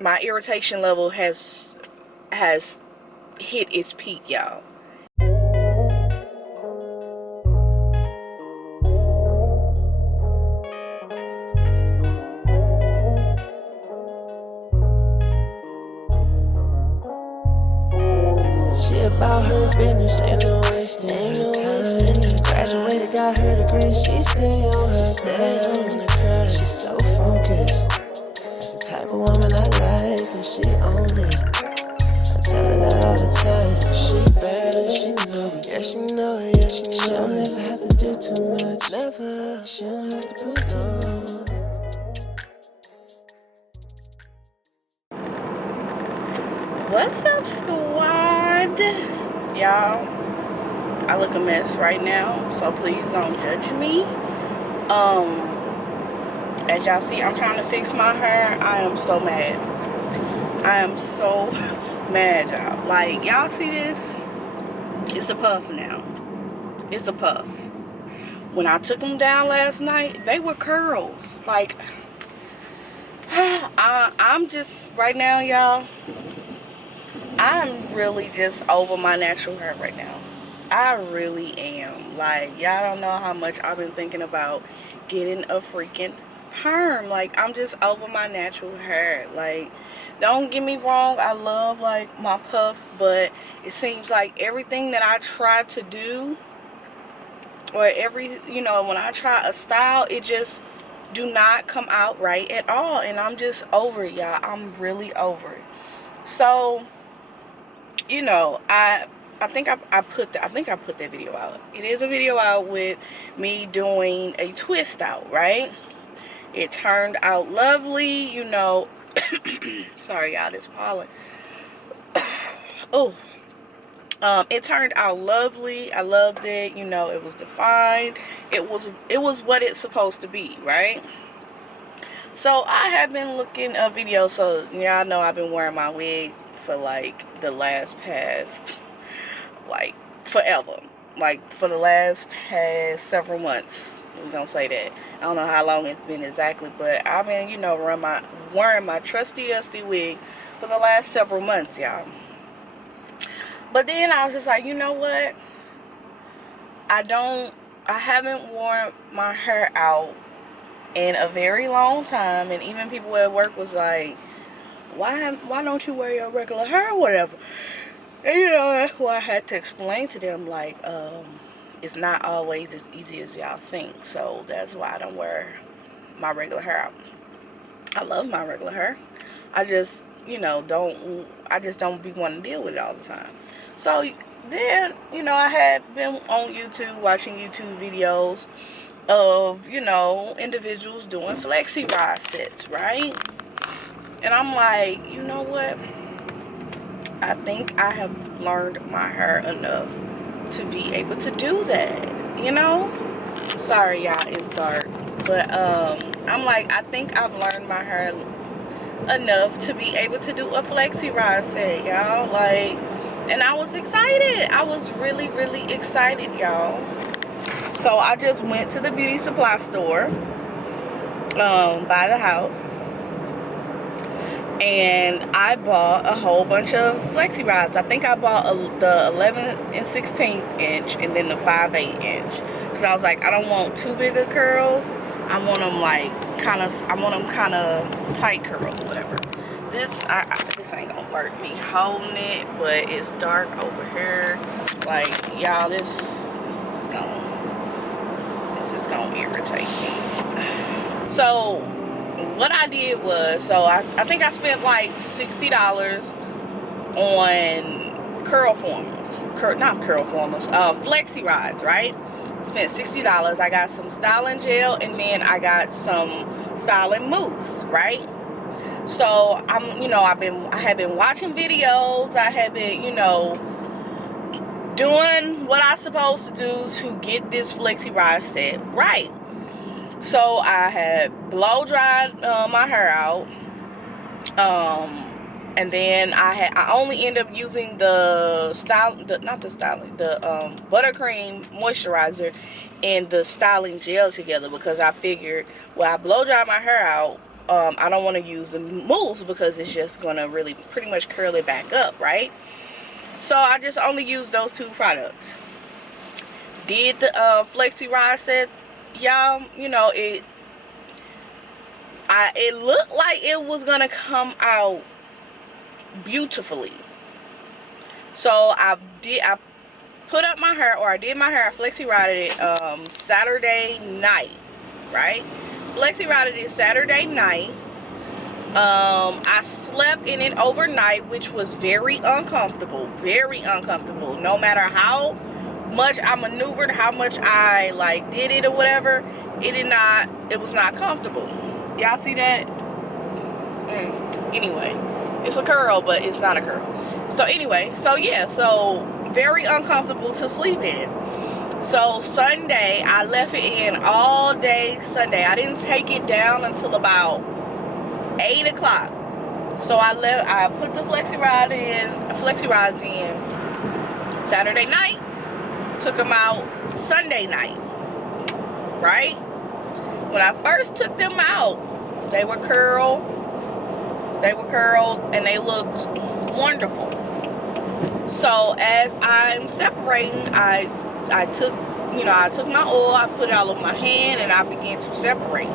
my irritation level has hit its peak, y'all. She about her business, ain't no wasting time. Graduated, got her degree, she stay on the grind. She's so focused, that's the type of woman I like, and she own it. I tell her that all the time. She bad and she know it, yeah she know it, yeah she know it. She don't ever have to do too much, never. She don't have to put too much. What's up, squad? Y'all, I look a mess right now, so please don't judge me. As y'all see, I'm trying to fix my hair. I am so mad. I am so mad, y'all. Like, y'all see this? It's a puff now. It's a puff. When I took them down last night, they were curls. Like, I'm just, right now, y'all, I'm really just over my natural hair right now. I really am. Like, y'all don't know how much I've been thinking about getting a freaking perm. Like, I'm just over my natural hair. Like, don't get me wrong, I love like my puff, but it seems like everything that I try to do, or when I try a style, it just do not come out right at all. And I'm just over it, y'all. I'm really over it. So, I think I put that video out. It is a video out with me doing a twist out, right? It turned out lovely, sorry y'all, this pollen. Oh, it turned out lovely. I loved it. It was defined. It was what it's supposed to be, right? So I have been looking at videos. So y'all know I've been wearing my wig for like the last past, like, forever. Like, for the last past several months. I'm gonna say that. I don't know how long it's been exactly, but I've been, wearing my trusty dusty wig for the last several months, y'all. But then I was just like, you know what? I haven't worn my hair out in a very long time, and even people at work was like, why don't you wear your regular hair or whatever? And that's why I had to explain to them, like, it's not always as easy as y'all think. So that's why I don't wear my regular hair out. I love my regular hair. I just, don't be wanting to deal with it all the time. So then, I had been on YouTube watching YouTube videos of, individuals doing Flexi ride sets, right? And I'm like, you know what? I think I have learned my hair enough to be able to do that, Sorry, y'all, it's dark. But, I'm like, I think I've learned my hair enough to be able to do a Flexi ride set, y'all. Like, and I was excited. I was really, really excited, y'all. So I just went to the beauty supply store by the house, and I bought a whole bunch of Flexi rods. I think I bought the 11 and 16th inch and then the 5/8 inch, because I was like, I don't want too big of curls. I want them kind of tight curls or whatever. This ain't gonna work, me holding it, but it's dark over here. Like, y'all, this is gonna irritate me. So what I did was, I think I spent like $60 on Flexi rods, right? Spent $60. I got some styling gel, and then I got some styling mousse, right? So I had been watching videos. I had been, doing what I supposed to do to get this Flexi rod set right. So I had blow dried my hair out, and then I only ended up using the buttercream moisturizer and the styling gel together, because I figured, well, I blow dry my hair out I don't want to use the mousse because it's just gonna really pretty much curl it back up, right? So I just only use those 2 products. Did the Flexi Rod set, y'all, you know, it looked like it was gonna come out beautifully. So I put up my hair, or I did my hair, I Flexi Rodded it Saturday night, right? Flexi Rodded it Saturday night. I slept in it overnight, which was very uncomfortable, no matter how much I maneuvered, how much I like did it or whatever, it was not comfortable. Y'all see that? Anyway, it's a curl, but it's not a curl. So anyway, so yeah, so very uncomfortable to sleep in. So Sunday, I left it in all day Sunday. I didn't take it down until about 8 o'clock. So I put the Flexi Rods in Saturday night, took them out Sunday night, right? When I first took them out, they were curled, and they looked wonderful. So as I'm separating, I took my oil, I put it all over my hand, and I began to separate.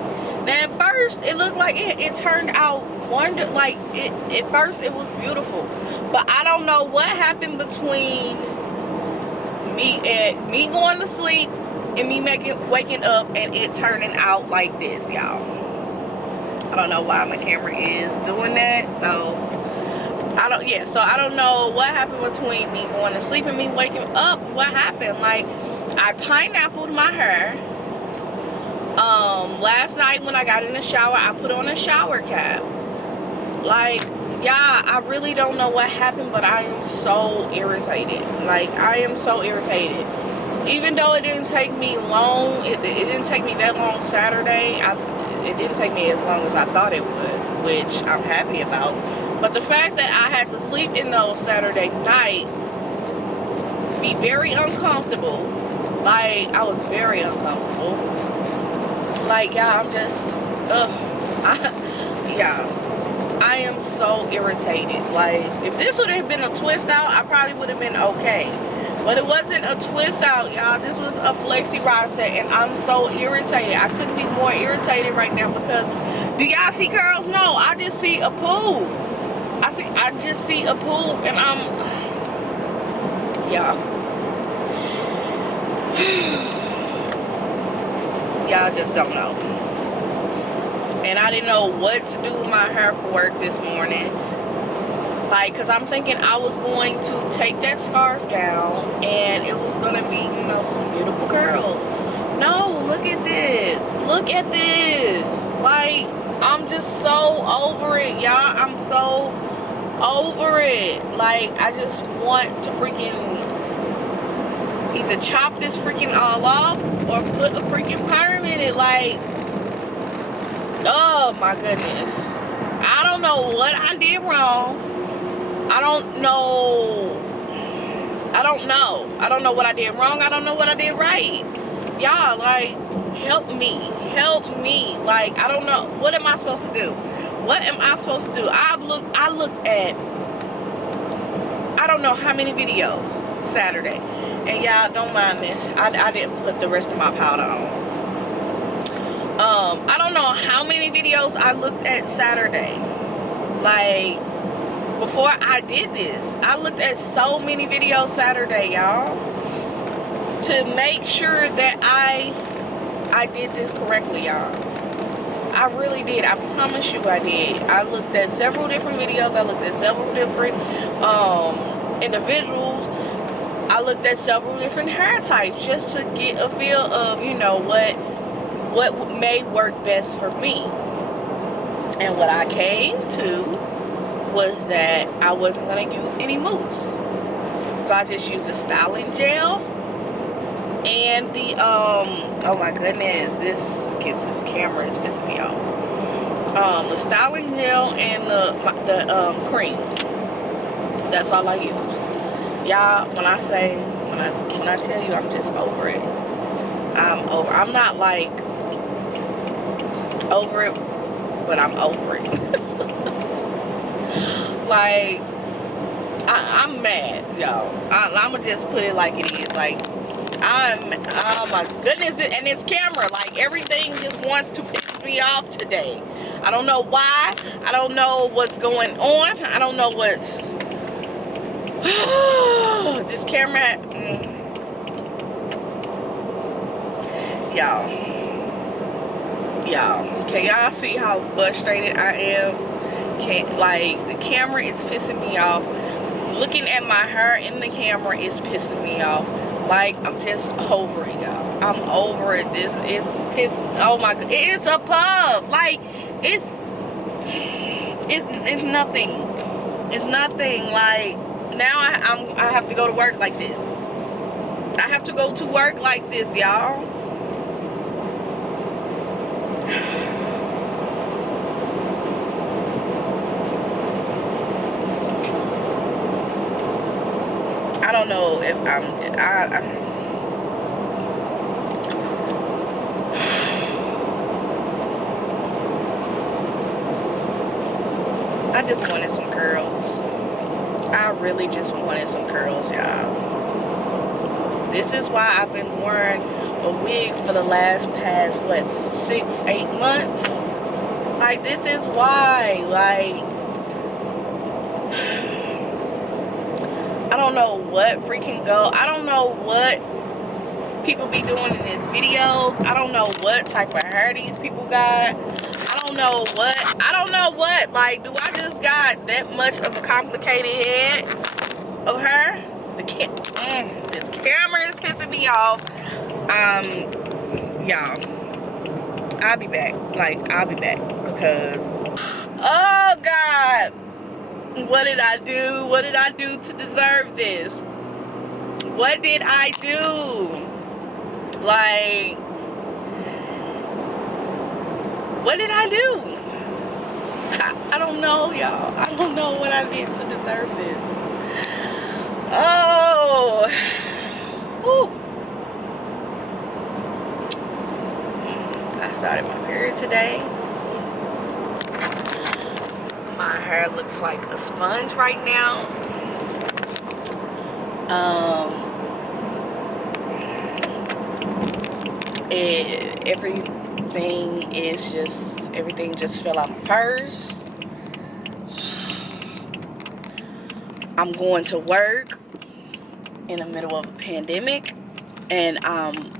Now at first it looked like it turned out at first it was beautiful, but I don't know what happened between me going to sleep and me waking up and it turning out like this, y'all. I don't know why my camera is doing that. So I don't know what happened between me going to sleep and me waking up. What happened? Like, I pineappled my hair. Last night when I got in the shower, I put on a shower cap. Like, yeah, I really don't know what happened, but I am so irritated. Like, I am so irritated. Even though it didn't take me long, it didn't take me that long Saturday. It didn't take me as long as I thought it would, which I'm happy about. But the fact that I had to sleep in those Saturday night, be very uncomfortable. Like, I was very uncomfortable. Like, yeah, I'm just, I am so irritated. Like, if this would have been a twist out, I probably would have been okay. But it wasn't a twist out, y'all. This was a Flexi Rod set, and I'm so irritated. I couldn't be more irritated right now because, do y'all see curls? No, I just see a poof. I just see a poof, and I'm, yeah. Y'all just don't know. And I didn't know what to do with my hair for work this morning. Like, because I'm thinking I was going to take that scarf down and it was going to be, you know, some beautiful curls. No, look at this. Look at this. Like, I'm just so over it, y'all. I'm so over it. Like, I just want to freaking either chop this freaking all off or put a freaking perm in it. Like, oh my goodness. I don't know what I did wrong. I don't know what I did wrong. I don't know what I did right. Y'all, like, help me. Like, I don't know. What am I supposed to do? I looked at, I don't know how many videos Saturday. And y'all, don't mind this. I didn't put the rest of my powder on. I don't know how many videos I looked at Saturday. Like, before I did this, I looked at so many videos Saturday, y'all, to make sure that I did this correctly, y'all. I really did. I promise you I did. I looked at several different videos. I looked at several different individuals. I looked at several different hair types just to get a feel of, you know, what may work best for me. And what I came to was that I wasn't going to use any mousse. So I just used the styling gel and the oh my goodness, this camera is pissing me off. The styling gel and the cream. That's all I use. Y'all, when I tell you I'm just over it. I'm not like over it but I'm over it. Like, I'm mad, y'all. I'ma just put it like it is. Like, oh my goodness, and this camera, like, everything just wants to piss me off today. I don't know why. I don't know what's going on. I don't know what's this camera. Y'all, can y'all see how frustrated I am? Like, the camera is pissing me off. Looking at my hair in the camera is pissing me off. Like, I'm just over it, y'all. I'm over it. Oh my god, it's a puff. Like, it's nothing. It's nothing. Like, now I have to go to work like this. I have to go to work like this, y'all. I don't know if I just wanted some curls. I really just wanted some curls, y'all. This is why I've been wearing a wig for the past, what, 6-8 months? Like, this is why. Like, I don't know what freaking I don't know what people be doing in these videos. I don't know what type of hair these people got. I don't know what. Like, do I just got that much of a complicated head of hair? This camera is pissing me off. Y'all, I'll be back. Like, I'll be back because, oh God, what did I do? What did I do to deserve this? What did I do? Like, what did I do? I don't know, y'all. I don't know what I did to deserve this. Oh, whew. I started my period today. My hair looks like a sponge right now. Everything just fell out my purse. I'm going to work in the middle of a pandemic, and I'm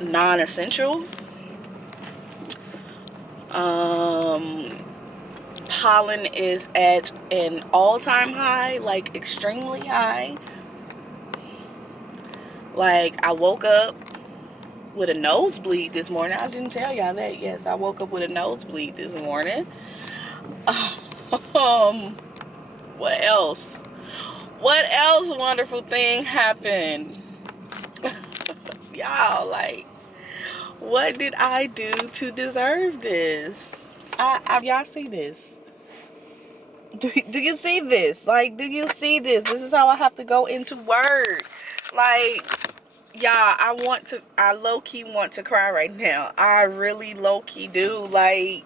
non-essential. Pollen is at an all-time high, like extremely high. Like, I woke up with a nosebleed this morning. I didn't tell y'all that. Yes, I woke up with a nosebleed this morning. What else? What else wonderful thing happened? Y'all, like, what did I do to deserve this? Y'all see this? Do you see this? Like, do you see this? This is how I have to go into work. Like, y'all, I low-key want to cry right now. I really low-key do. Like,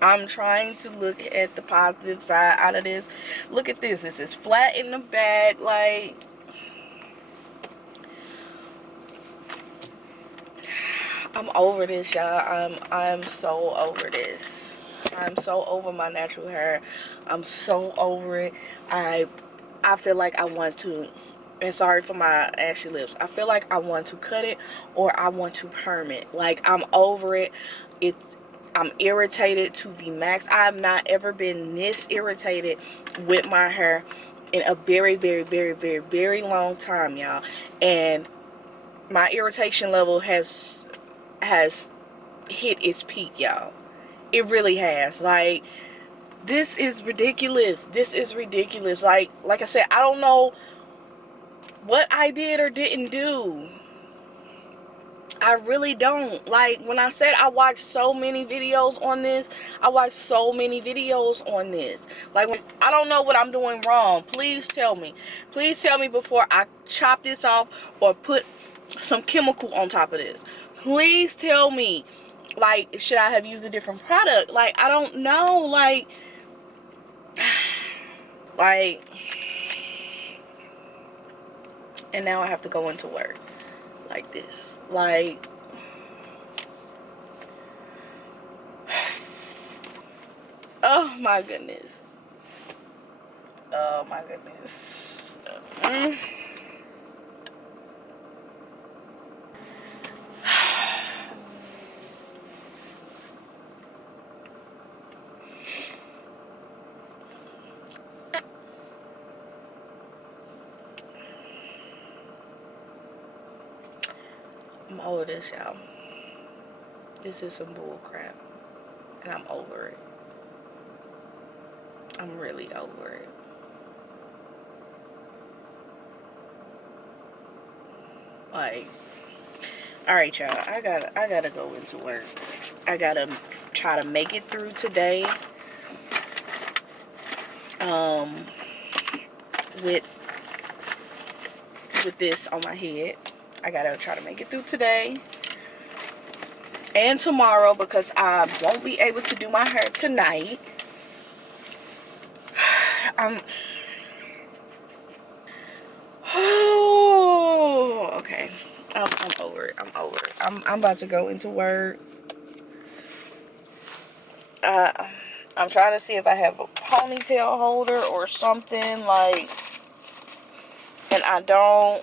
I'm trying to look at the positive side out of this. Look at this. This is flat in the back. Like, I'm over this, y'all. I'm so over this. I'm so over my natural hair. I'm so over it. I feel like I want to, and sorry for my ashy lips, I feel like I want to cut it or I want to perm it. Like, I'm over it. I'm irritated to the max. I have not ever been this irritated with my hair in a very, very, very, very, very long time, y'all. And my irritation level has hit its peak, y'all. It really has. Like, this is ridiculous. This is ridiculous. Like I said, I don't know what I did or didn't do. I really don't. Like, when I said I watched so many videos on this, I watched so many videos on this. Like, I don't know what I'm doing wrong. Please tell me. Please tell me before I chop this off or put some chemical on top of this. Please tell me, like, should I have used a different product? Like, I don't know. Like, and now I have to go into work like this. Like, oh my goodness. Oh my goodness. I'm over this, y'all. This is some bull crap. And I'm over it. I'm really over it. Like, alright, y'all. I gotta go into work. I gotta try to make it through today. With this on my head. I gotta try to make it through today and tomorrow, because I won't be able to do my hair tonight. Oh, okay. I'm over it. I'm over it. I'm about to go into work. I'm trying to see if I have a ponytail holder or something, like, and I don't.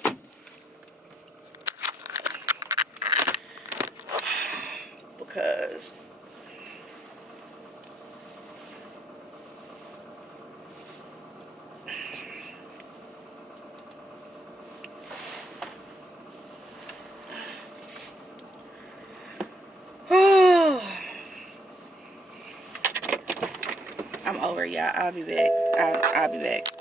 Because I'm over, y'all. I'll be back. I'll be back.